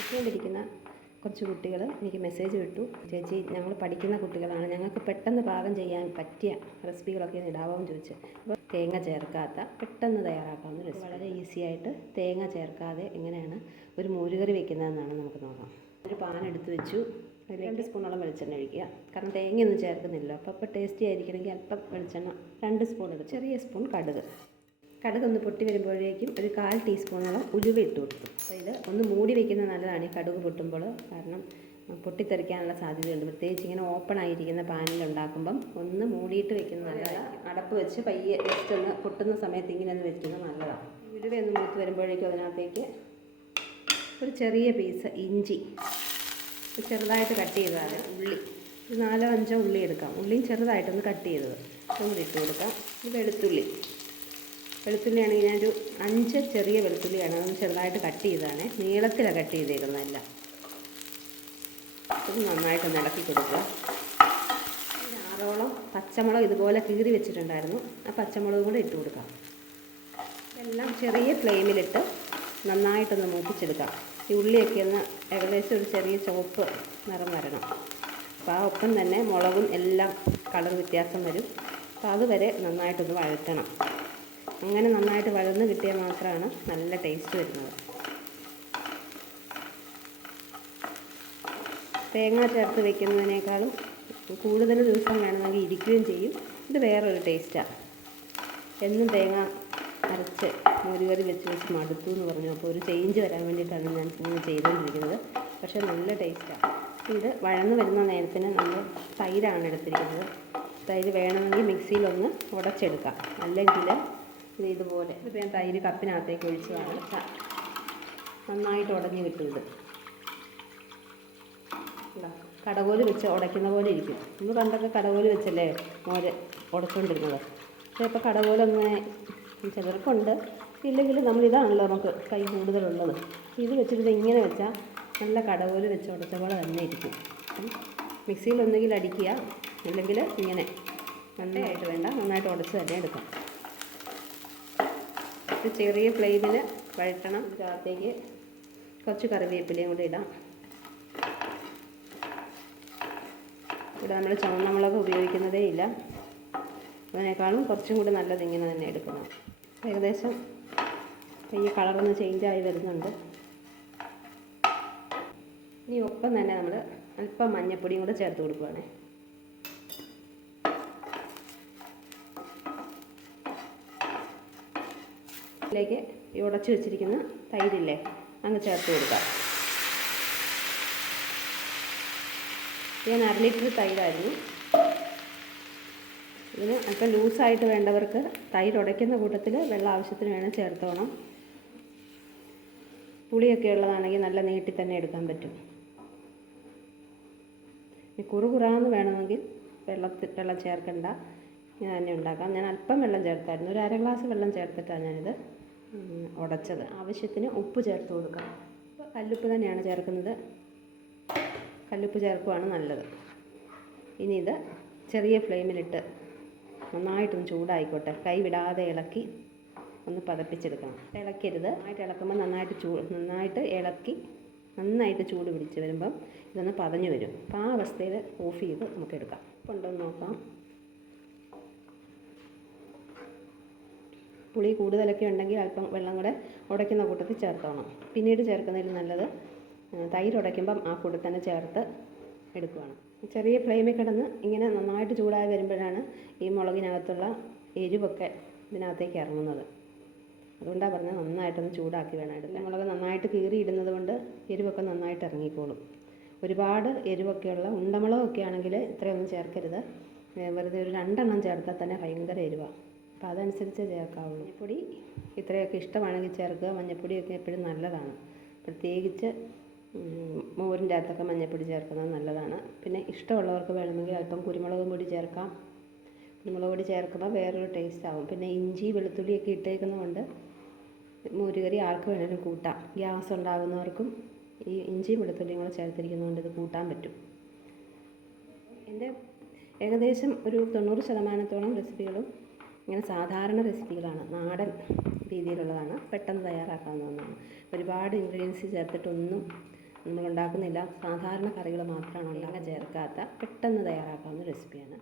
ഇട്ടുകൊണ്ടിരിക്കുന്ന കുറച്ച് കുട്ടികൾ എനിക്ക് മെസ്സേജ് വിട്ടു, ചേച്ചി ഞങ്ങൾ പഠിക്കുന്ന കുട്ടികളാണ്, ഞങ്ങൾക്ക് പെട്ടെന്ന് പാകം ചെയ്യാൻ പറ്റിയ റെസിപ്പികളൊക്കെ ഇടാവോ എന്ന് ചോദിച്ചു. അപ്പോൾ തേങ്ങ ചേർക്കാത്ത പെട്ടെന്ന് തയ്യാറാക്കാവുന്ന റെസിപ്പി, വളരെ ഈസി ആയിട്ട് തേങ്ങ ചേർക്കാതെ എങ്ങനെയാണ് ഒരു മോരുകറി വെക്കുന്നതെന്നാണ് നമുക്ക് നോക്കാം. ഒരു പാൻ എടുത്ത് വെച്ചു, 2 സ്പൂണോളം വെളിച്ചെണ്ണ ഒഴിക്കുക. കാരണം തേങ്ങയൊന്നും ചേർക്കുന്നില്ല, അപ്പോൾ ടേസ്റ്റി ആയിരിക്കണമെങ്കിൽ അല്പം വെളിച്ചെണ്ണ 2 സ്പൂൺ എടുക്കും. ചെറിയ സ്പൂൺ കടുക് ഒന്ന് പൊട്ടി വരുമ്പോഴേക്കും ഒരു 1/4 ടീസ്പൂണോളം ഉലുവ ഇട്ട് കൊടുത്തു. അപ്പോൾ ഇത് ഒന്ന് മൂടി വയ്ക്കുന്നത് നല്ലതാണ് ഈ കടുക് പൊട്ടുമ്പോൾ, കാരണം പൊട്ടിത്തെറിക്കാനുള്ള സാധ്യതയുണ്ട്. പ്രത്യേകിച്ച് ഇങ്ങനെ ഓപ്പൺ ആയിരിക്കുന്ന പാനിൽ ഉണ്ടാക്കുമ്പം ഒന്ന് മൂടിയിട്ട് വെക്കുന്നത് നല്ലതാണ്. അടപ്പ് വെച്ച് പയ്യെ ജസ്റ്റ് ഒന്ന് പൊട്ടുന്ന സമയത്ത് ഇങ്ങനെ ഒന്ന് വെക്കുന്നത് നല്ലതാണ്. ഉലുവ ഒന്ന് മൂത്ത് വരുമ്പോഴേക്കും അതിനകത്തേക്ക് ഒരു ചെറിയ പീസ് ഇഞ്ചി ചെറുതായിട്ട് കട്ട് ചെയ്തതാണ്, ഉള്ളി ഒരു 4-5 ഉള്ളി എടുക്കാം. ഉള്ളിയും ചെറുതായിട്ടൊന്ന് കട്ട് ചെയ്തത് അതും ഇട്ട് കൊടുക്കാം. ഇത് വെളുത്തുള്ളിയാണെങ്കിൽ ഞാനൊരു 5 ചെറിയ വെളുത്തുള്ളിയാണ്, അതൊന്ന് ചെറുതായിട്ട് കട്ട് ചെയ്തതാണ്, നീളത്തിലാണ് കട്ട് ചെയ്തേക്കുന്നതല്ല. ഇത് നന്നായിട്ടൊന്ന് ഇളക്കി കൊടുക്കുക. 6ഓളം പച്ചമുളക് ഇതുപോലെ കീറി വെച്ചിട്ടുണ്ടായിരുന്നു, ആ പച്ചമുളക് കൂടെ ഇട്ട് കൊടുക്കാം. എല്ലാം ചെറിയ ഫ്ലെയിമിലിട്ട് നന്നായിട്ടൊന്ന് മൂപ്പിച്ചെടുക്കാം. ഈ ഉള്ളിയൊക്കെ ഒന്ന് ഏകദേശം ഒരു ചെറിയ ചുവപ്പ് നിറം വരണം. അപ്പോൾ ആ ഒപ്പം തന്നെ മുളകും എല്ലാം കളർ വ്യത്യാസം വരും. അപ്പോൾ അതുവരെ നന്നായിട്ടൊന്ന് വഴറ്റണം. അങ്ങനെ നന്നായിട്ട് വഴന്ന് കിട്ടിയാൽ മാത്രമാണ് നല്ല ടേസ്റ്റ് വരുന്നത്. തേങ്ങ ചേർത്ത് വെക്കുന്നതിനേക്കാളും കൂടുതൽ ദിവസം വേണമെങ്കിൽ ഇരിക്കുകയും ചെയ്യും. ഇത് വേറൊരു ടേസ്റ്റാണ്. എന്നും തേങ്ങ അരച്ച് മോരുകറി വെച്ച് മടുത്തു എന്ന് പറഞ്ഞു. അപ്പോൾ ഒരു ചേഞ്ച് വരാൻ വേണ്ടിയിട്ടാണ് ഞാൻ ഇങ്ങനെ ചെയ്തുകൊണ്ടിരിക്കുന്നത്. പക്ഷേ നല്ല ടേസ്റ്റാണ്. ഇത് വഴന്ന് വരുന്ന നേരത്തിന് നമ്മൾ തൈരാണ് എടുത്തിരിക്കുന്നത്. തൈര് വേണമെങ്കിൽ മിക്സിയിലൊന്ന് ഉടച്ചെടുക്കാം, അല്ലെങ്കിൽ ഇതുപോലെ ഇതിപ്പോൾ ഞാൻ തൈര് കപ്പിനകത്തേക്ക് ഒഴിച്ചതാണ്. നന്നായിട്ട് ഉടഞ്ഞ് കിട്ടും. ഇത് കടകോല് വെച്ച് ഉടയ്ക്കുന്ന പോലെ ഇരിക്കും. നമ്മൾ പണ്ടൊക്കെ കടകോല് വെച്ചല്ലേ മോര് ഉടച്ചുകൊണ്ടിരുന്നത്. പക്ഷേ ഇപ്പോൾ കടകോലൊന്നും ചിലർക്കുണ്ട്, ഇല്ലെങ്കിൽ നമ്മളിതാണല്ലോ നമുക്ക് കൈ കൂടുതലുള്ളത്. ഇത് വെച്ചിട്ട് ഇങ്ങനെ വെച്ചാൽ നല്ല കടകോല് വെച്ച് ഉടച്ച പോലെ തന്നെ ഇരിക്കും. മിക്സിയിലൊന്നെങ്കിൽ അടിക്കുക, അല്ലെങ്കിൽ ഇങ്ങനെ നന്നായിട്ട് വേണ്ട, നന്നായിട്ട് ഉടച്ച് തന്നെ എടുക്കാം. ചെറിയ ഫ്ലെയിമിൽ വഴറ്റണം. ഇതിനകത്തേക്ക് കുറച്ച് കറിവേപ്പിലയും കൂടി ഇടാം. ഇവിടെ നമ്മൾ ചുവന്ന മുളക് ഉപയോഗിക്കുന്നതേ ഇല്ല, അതിനേക്കാളും കുറച്ചും കൂടി നല്ലത് ഇങ്ങനെ തന്നെ എടുക്കണം. ഏകദേശം ഈ കളറൊന്ന് ചേഞ്ചായി വരുന്നുണ്ട്. ഇനി ഒപ്പം തന്നെ നമ്മൾ അല്പം മഞ്ഞൾപ്പൊടിയും കൂടെ ചേർത്ത് കൊടുക്കുകയാണ്. ഇതിലേക്ക് ഈ ഉടച്ച് വെച്ചിരിക്കുന്ന തൈരില്ലേ അങ്ങ് ചേർത്ത് കൊടുക്കാം. ഞാൻ 1/2 ലിറ്റർ തൈരായിരുന്നു. ഇതിന് അല്പം ലൂസായിട്ട് വേണ്ടവർക്ക് തൈര് ഉടയ്ക്കുന്ന കൂട്ടത്തിൽ വെള്ളം ആവശ്യത്തിന് വേണം ചേർത്തോണം. പുളിയൊക്കെ ഉള്ളതാണെങ്കിൽ നല്ല നീട്ടി തന്നെ എടുക്കാൻ പറ്റും. കുറുകുറാന്ന് വേണമെങ്കിൽ വെള്ളം ചേർക്കണ്ട, ഞാൻ തന്നെ ഉണ്ടാക്കാം. ഞാൻ അല്പം വെള്ളം ചേർത്തായിരുന്നു, ഒരു 1/2 ഗ്ലാസ് വെള്ളം ചേർത്തിട്ടാണ് ഞാനിത് ഉടച്ചത്. ആവശ്യത്തിന് ഉപ്പ് ചേർത്ത് കൊടുക്കാം. കല്ലുപ്പ് തന്നെയാണ് ചേർക്കുന്നത്, കല്ലുപ്പ് ചേർക്കുവാണ് നല്ലത്. ഇനി ഇത് ചെറിയ ഫ്ലെയിമിലിട്ട് നന്നായിട്ടൊന്ന് ചൂടായിക്കോട്ടെ. കൈ വിടാതെ ഇളക്കി ഒന്ന് പതപ്പിച്ചെടുക്കണം. ഇളക്കരുത്, നന്നായിട്ട് ഇളക്കുമ്പോൾ നന്നായിട്ട് ഇളക്കി നന്നായിട്ട് ചൂട് പിടിച്ച് വരുമ്പം ഇതൊന്ന് പതഞ്ഞ് വരും. അപ്പോൾ ആ അവസ്ഥയിൽ ഓഫ് ചെയ്ത് നമുക്ക് എടുക്കാം. കൊണ്ടുവന്ന് നോക്കാം. പുളി കൂടുതലൊക്കെ ഉണ്ടെങ്കിൽ അല്പം വെള്ളം കൂടെ ഉടയ്ക്കുന്ന കൂട്ടത്തിൽ ചേർത്തോണം. പിന്നീട് ചേർക്കുന്നതിൽ നല്ലത് തൈര് ഉടയ്ക്കുമ്പം ആ കൂടെ തന്നെ ചേർത്ത് എടുക്കുകയാണ്. ചെറിയ ഫ്ലെയിമിൽ കിടന്ന് ഇങ്ങനെ നന്നായിട്ട് ചൂടായി വരുമ്പോഴാണ് ഈ മുളകിനകത്തുള്ള എരിവൊക്കെ ഇതിനകത്തേക്ക് ഇറങ്ങുന്നത്. അതുകൊണ്ടാണ് പറഞ്ഞത് നന്നായിട്ടൊന്ന് ചൂടാക്കി വേണം എടുക്കാൻ. മുളക് നന്നായിട്ട് കീറി ഇടുന്നത് കൊണ്ട് എരിവൊക്കെ നന്നായിട്ട് ഇറങ്ങിക്കോളും. ഒരുപാട് എരിവൊക്കെയുള്ള ഉണ്ടമുളകൊക്കെ ആണെങ്കിൽ ഇത്രയൊന്നും ചേർക്കരുത്. വെറുതെ ഒരു 2 എണ്ണം ചേർത്താൽ തന്നെ ഭയങ്കര എരിവാണ്. അപ്പോൾ അതനുസരിച്ച് ചേർക്കാവുള്ളൂ. മഞ്ഞൾപ്പൊടി ഇത്രയൊക്കെ ഇഷ്ടമാണെങ്കിൽ ചേർക്കുക. മഞ്ഞൾപ്പൊടിയൊക്കെ എപ്പോഴും നല്ലതാണ്, പ്രത്യേകിച്ച് മോരിൻ്റെ അകത്തൊക്കെ മഞ്ഞൾപ്പൊടി ചേർക്കുന്നത് നല്ലതാണ്. പിന്നെ ഇഷ്ടമുള്ളവർക്ക് വേണമെങ്കിൽ അല്പം കുരുമുളക് പൊടി ചേർക്കാം. കുരുമുളക് പൊടി ചേർക്കുമ്പോൾ വേറൊരു ടേസ്റ്റ് ആവും. പിന്നെ ഇഞ്ചി വെളുത്തുള്ളിയൊക്കെ ഇട്ടേക്കുന്നതുകൊണ്ട് മോരുകറി ആർക്ക് വേണമെങ്കിലും കൂട്ടാം. ഗ്യാസ് ഉണ്ടാകുന്നവർക്കും ഈ ഇഞ്ചിയും വെളുത്തുള്ളിയും കൂടെ ചേർത്തിരിക്കുന്നതുകൊണ്ട് ഇത് കൂട്ടാൻ പറ്റും. എൻ്റെ ഏകദേശം ഒരു 90% റെസിപ്പികളും ഇങ്ങനെ സാധാരണ റെസിപ്പികളാണ്, നാടൻ രീതിയിലുള്ളതാണ്, പെട്ടെന്ന് തയ്യാറാക്കാവുന്ന ഒന്നാണ്. ഒരുപാട് ഇൻഗ്രീഡിയൻസ് ചേർത്തിട്ടൊന്നും നമ്മൾ ഉണ്ടാക്കുന്നില്ല, സാധാരണ കറികൾ മാത്രമാണ് ഉണ്ടാക്കാൻ ചേർക്കാത്ത പെട്ടെന്ന് തയ്യാറാക്കാവുന്ന റെസിപ്പിയാണ്.